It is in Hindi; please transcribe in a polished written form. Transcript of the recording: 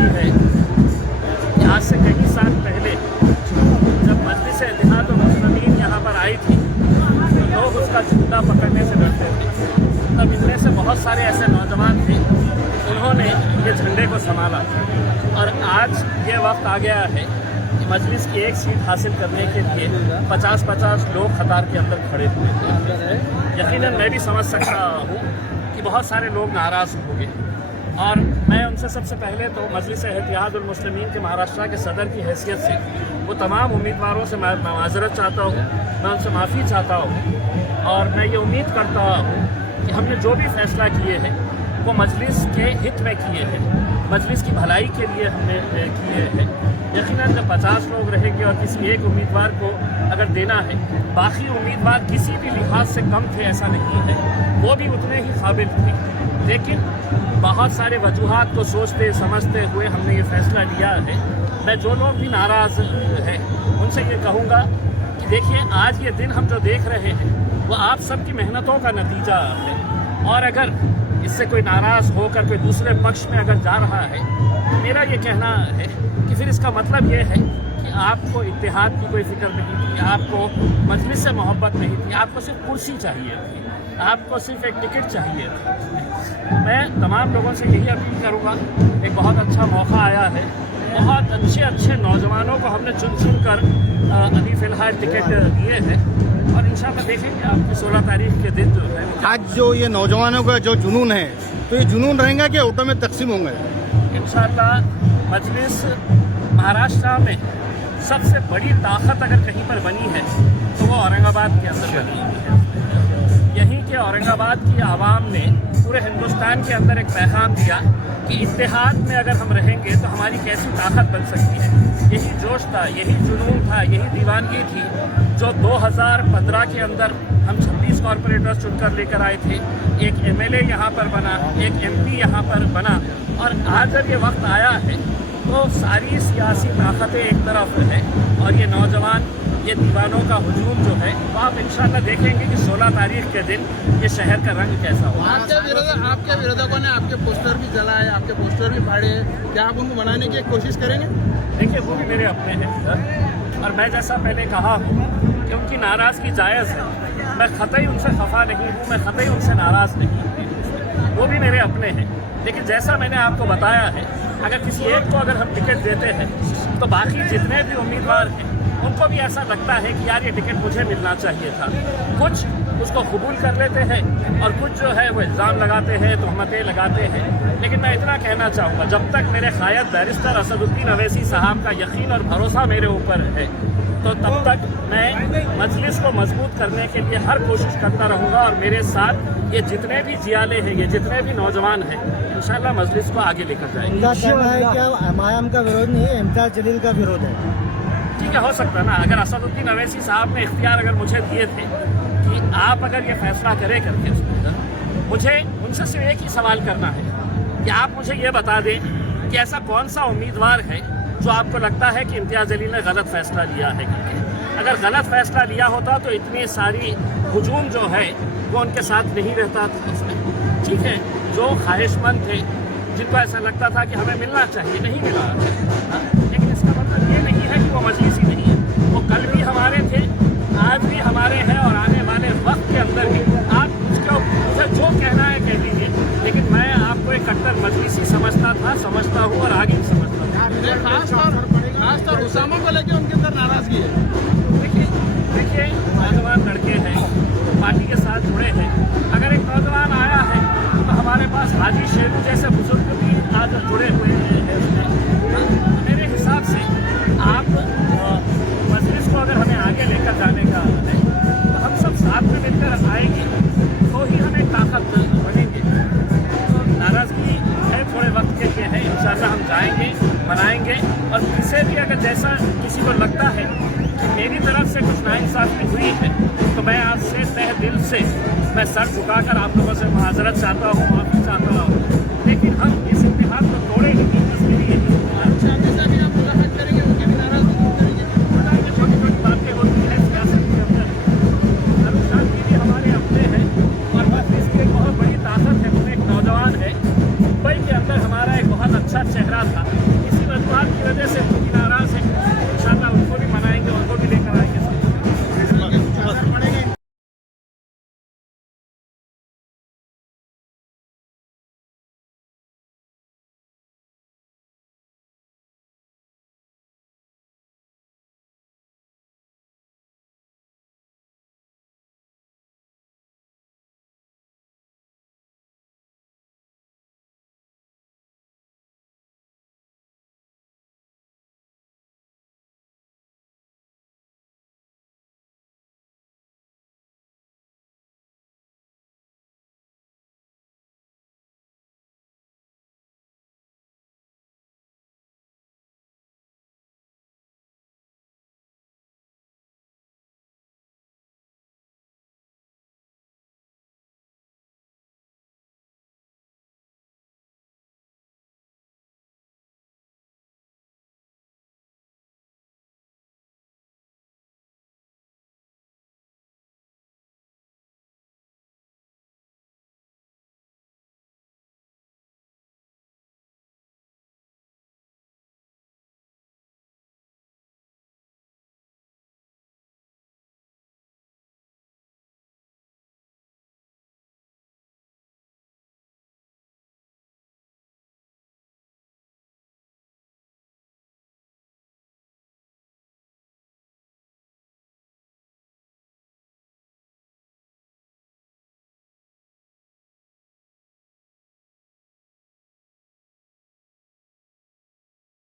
की है कि आज से कई साल पहले जब मजलिस इत्तेहाद मुस्लिमीन यहाँ पर आई थी तो लोग उसका झंडा पकड़ने से डरते थे। तब इनमें से बहुत सारे ऐसे नौजवान थे, उन्होंने ये झंडे को संभाला और आज ये वक्त आ गया है कि मजलिस की एक सीट हासिल करने के लिए 50-50 लोग कतार के अंदर खड़े हुए हैं। यकीनन मैं भी समझ सकता हूँ कि बहुत सारे लोग नाराज़ होंगे और मैं उनसे सबसे पहले तो मजलिस इत्तेहादुल मुस्लिमीन के महाराष्ट्र के सदर की हैसियत से वो तमाम उम्मीदवारों से मैं माज़रत चाहता हूँ, मैं उनसे माफ़ी चाहता हूँ और मैं ये उम्मीद करता हूँ कि हमने जो भी फैसला किए हैं वो मजलिस के हित में किए हैं, मजलिस की भलाई के लिए हमने किए हैं। यकीनन जब 50 लोग रहेंगे और किसी एक उम्मीदवार को अगर देना है, बाकी उम्मीदवार किसी भी लिहाज से कम थे ऐसा नहीं है, वो भी उतने ही काबिल थे, लेकिन बहुत सारे वजूहात को सोचते समझते हुए हमने ये फैसला लिया है। मैं जो लोग भी नाराज़ हैं उनसे ये कहूँगा कि देखिए, आज ये दिन हम जो देख रहे हैं वो आप सबकी मेहनतों का नतीजा है और अगर इससे कोई नाराज़ होकर कोई दूसरे पक्ष में अगर जा रहा है, मेरा ये कहना है कि फिर इसका मतलब ये है कि आपको इत्तेहाद की कोई फिक्र नहीं थी, आपको मजलिस से मोहब्बत नहीं थी, आपको सिर्फ कुर्सी चाहिए थी, आपको सिर्फ एक टिकट चाहिए थी। मैं तमाम लोगों से यही अपील करूँगा, एक बहुत अच्छा मौका आया है, बहुत अच्छे नौजवानों को हमने चुन कर अभी फ़िलहाल टिकट दिए हैं और इंशाल्लाह देखेंगे आपकी 16 तारीख के दिन जो है। आज जो ये नौजवानों का जो जुनून है, तो ये जुनून रहेगा कि ऑटो में तकसीम होंगे? इंशाल्लाह मजलिस महाराष्ट्र में सबसे बड़ी ताकत अगर कहीं पर बनी है तो वो औरंगाबाद के अंदर बनी है। यहीं के औरंगाबाद की आवाम ने पूरे हिंदुस्तान के अंदर एक पैगाम दिया कि इत्तेहाद में अगर हम रहेंगे तो हमारी कैसी ताकत बन सकती है। यही जोश था, यही जुनून था, यही दीवानगी थी जो 2015 के अंदर हम 26 कॉरपोरेटर्स चुनकर लेकर आए थे। एक एमएलए यहाँ पर बना, एक एमपी यहाँ पर बना और आज जब ये वक्त आया है तो सारी सियासी ताकतें एक तरफ है और ये नौजवान, ये दीवानों का हुजूम जो है वो आप इंशाल्लाह देखेंगे कि 16 तारीख के दिन ये शहर का रंग कैसा होगा। आपके विरोधकों ने आपके पोस्टर भी जलाए, आपके पोस्टर भी फाड़े, क्या आप उनको बनाने की कोशिश करेंगे? देखिए, वो भी मेरे अपने हैं सर और मैं जैसा पहले कहा हूँ कि उनकी नाराज़गी जायज़ है, मैं ख़तई उनसे खफा नहीं हूँ, मैं ख़तई उनसे नाराज़ नहीं हूँ, वो भी मेरे अपने हैं। लेकिन जैसा मैंने आपको बताया है, अगर किसी एक को अगर हम टिकट देते हैं तो बाकी जितने भी उम्मीदवार हैं उनको भी ऐसा लगता है कि यार ये टिकट मुझे मिलना चाहिए था। कुछ उसको कबूल कर लेते हैं और कुछ जो है वो इल्ज़ाम लगाते हैं, तहमतें लगाते हैं। लेकिन मैं इतना कहना चाहूँगा, जब तक मेरे क़ायद बैरिस्टर असदुद्दीन अवैसी साहब का यकीन और भरोसा मेरे ऊपर है तो तब तक मैं मजलिस को मजबूत करने के लिए हर कोशिश करता रहूँगा और मेरे साथ ये जितने भी जियाले हैं, ये जितने भी नौजवान हैं, इंशाल्लाह मजलिस को आगे लेकर जाएंगे। उनका कहना है क्या एमआईएम का विरोध नहीं है, इम्तियाज जलील का विरोध है? ठीक है, हो सकता है ना। अगर असदुद्दीन अवैसी साहब ने इख्तियार अगर मुझे दिए थे कि आप अगर ये फैसला करें करके मुझे उनसे सिर्फ एक ही सवाल करना है कि आप मुझे ये बता दें कि ऐसा कौन सा उम्मीदवार है जो आपको लगता है कि इम्तियाज जलील ने गलत फैसला लिया है। अगर गलत फैसला लिया होता तो इतनी सारी हुजूम जो है वो उनके साथ नहीं रहता था उसमें। ठीक है, जो ख्वाहिशमंद थे, जिनको ऐसा लगता था कि हमें मिलना चाहिए, नहीं मिला, लेकिन इसका मतलब ये नहीं है कि वो मजलिस ही नहीं है। वो कल भी हमारे थे, आज भी हमारे हैं और आने वाले वक्त के अंदर भी। आप मुझे जो कहना है कह दीजिए, लेकिन मैं आपको एक कट्टर मजलिसी समझता था, समझता हूँ और आगे भी समझता था। खासतौर उसामा को लेकर उनके अंदर नाराजगी है। देखिए नौजवान लड़के हैं, पार्टी के साथ जुड़े हैं। अगर एक नौजवान आया है तो हमारे पास हाजी शेरू जैसे बुजुर्ग भी आज जुड़े हुए हैं। मेरे हिसाब से आप मजलिस को अगर हमें आगे लेकर जाने का है तो हम सब साथ में मिलकर आएंगे तो ही हम एक ताकत बनेंगे। तो नाराज़गी है, थोड़े वक्त के लिए है, इंशाल्लाह हम जाएंगे, बनाएंगे और किसी भी अगर जैसा किसी को लगता है कि मेरी तरफ से कुछ नाइंसाफ़ी हुई है तो मैं आज से तहे दिल से मैं सर झुकाकर आप लोगों से माज़रत चाहता हूँ, माफ़ी चाहता हूँ। लेकिन हम इस इत्तेहाद को तोड़ेंगे नहीं, बस मेरी यही छोटी छोटी बातें होती हैं सियासत के अंदर। अनुशासन भी हमारे अपने हैं और बस इसकी एक बहुत बड़ी ताकत है। वो एक नौजवान है, मुंबई के अंदर हमारा एक बहुत अच्छा अच्छा चेहरा था। इसी वजूहत की वजह